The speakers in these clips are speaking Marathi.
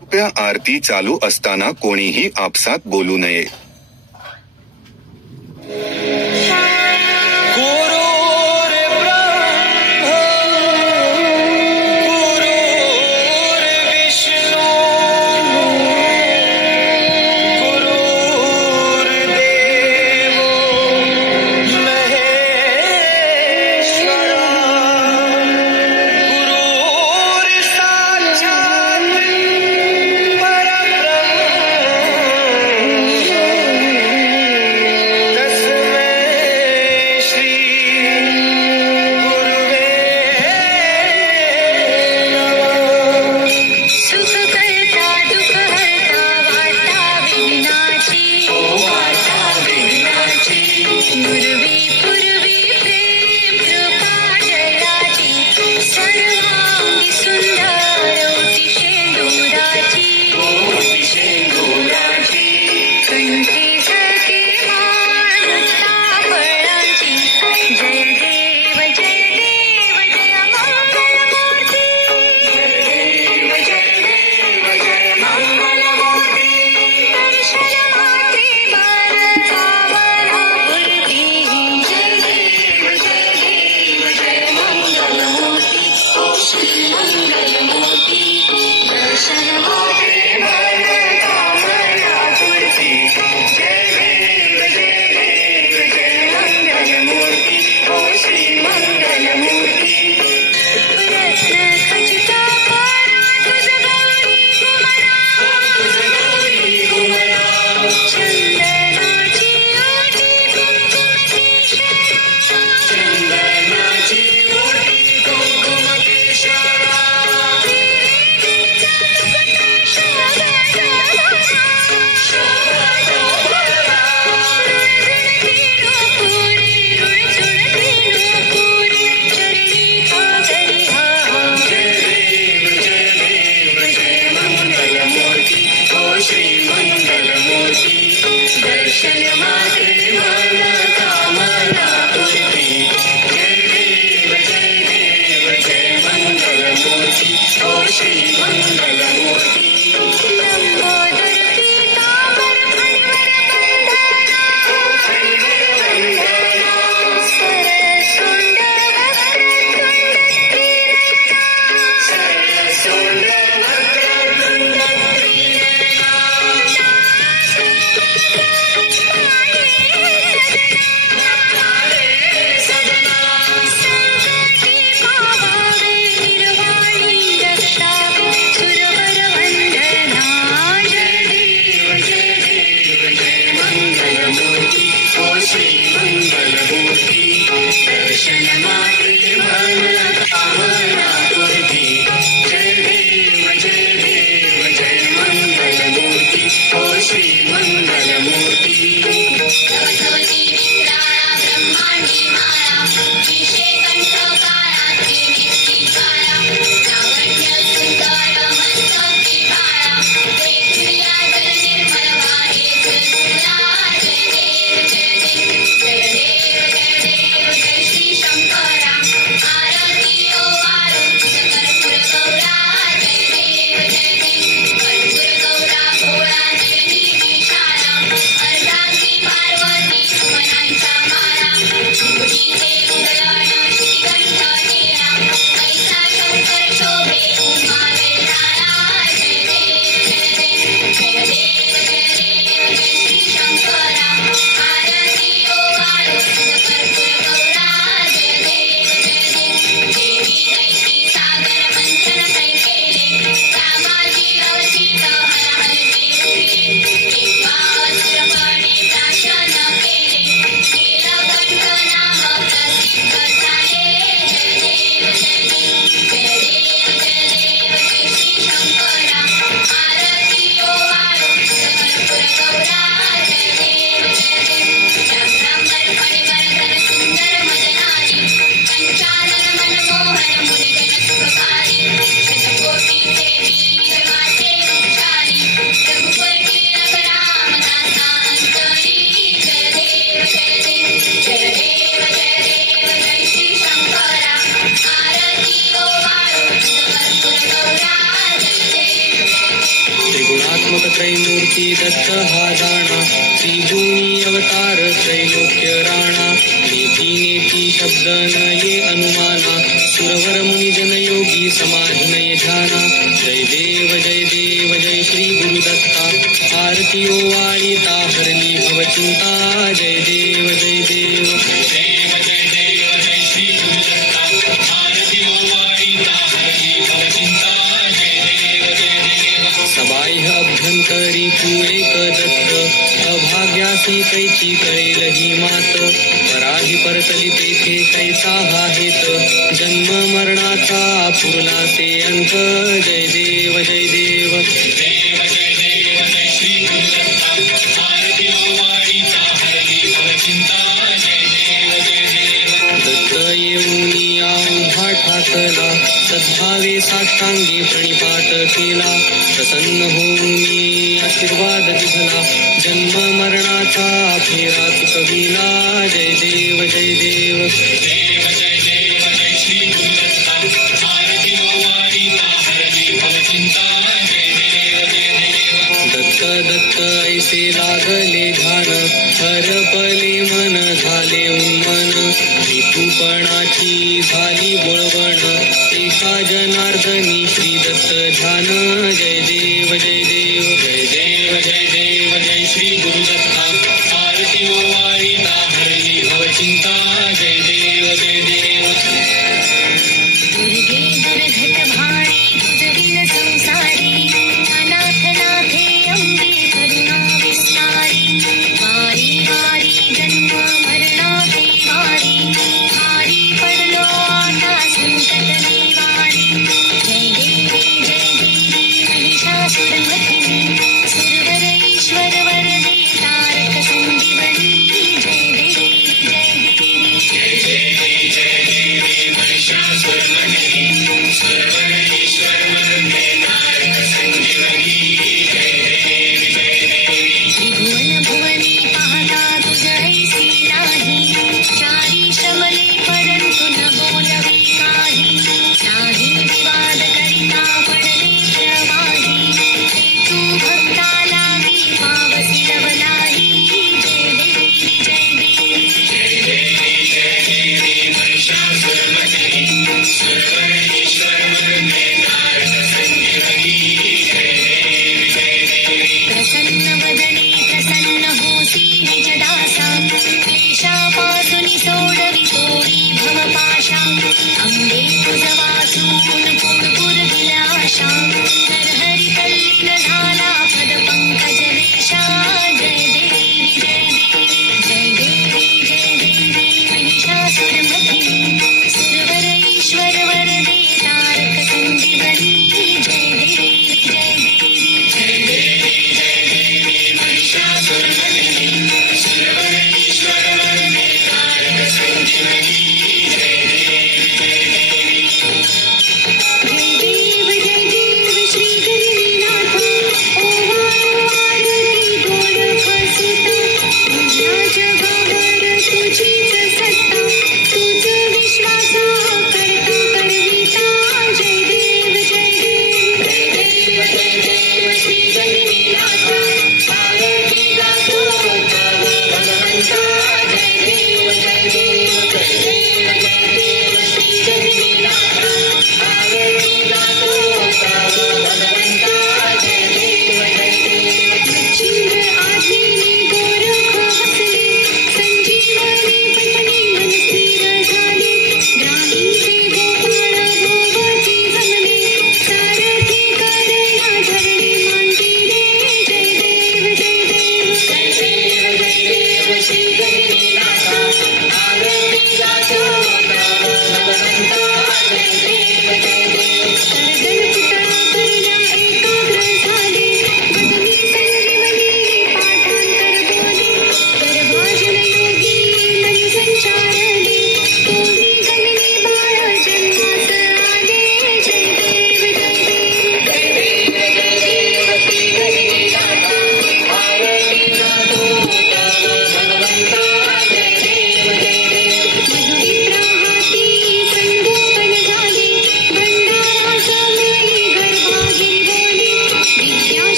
कृपया आरती चालू असताना कोणीही आपसात बोलू नये. सुरव तेथे दत्त हा जाणा, त्रिभुवनी अवतार त्रैलोक्य राणा, नेती नेती शब्द न ये अनुमाना, सुरवर मुनिजन योगी समाधी नये ध्याना. जय देव जय श्री गुरुदत्ता, आरती ओवाळीता हरली भवचिंता. जय देव जय देव जय श्री गुरुदत्ता, आरती ओवाळीता हरली भवचिंता. जय देव सबाह्य अभ्यंतरी तू एक दत्त, अभाग्यासी कैची कळेल ही मात. पराही परतली तेथे कैचा हा हेत, जन्म मरणाचा पुरला ते अंत. जय देव जय देव जय श्री गुरुदत्ता, आरती ओवाळीता हरली भवचिंता. जय देव दत्त येऊनी उभा ठाकला, सद्भावे साष्टांगी प्रणिपात केला. प्रसन्न होऊनी आशीर्वाद दिसला, जन्म मरणाचा फेरा चुकविला. जय देव जय देव जय श्री गुरुदत्ता, आरती ओवाळीता हरली भवचिंता. जय देव दत्त दत्त ऐसे लागले ध्यान, हरपले मन झाले उन्मन. हेतूपणाची झाली बोळवण, एका जनार्दनी श्री दत्त ध्यान. जय देव जय देव जय श्री गुरुदत्ता, आरती ओवाळीता हरली भवचिंता. जय देव दुर्गे दुर्घट भाणे तुझरील संसारी, अनाथ नाथे अंबे करुणा विस्तारी. वारी वारी जन्म मरणाचे वारी, भारी पडलो आता संकट निवारी. जय देवी महिषासुरमर्दिनी, सुरवर ईश्वर वरदे तारक संजीवनी. जय देवी महिषासुरमर्दिनी, सुरवर ईश्वर वरदे तारक संजीवनी. त्रिभुवन भुवनी पाहता तुझ ऐसी नाही, चारी श्रमले परंतु न बोलवे काही. नाही विवाद करिता पडले प्रवाही, हेतू भक्ता लागी पावसी लवलाही. जय देवी महिषासुरमर्दिनी,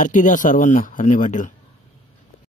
आरती द्या सर्वांना. हरणे पाटील.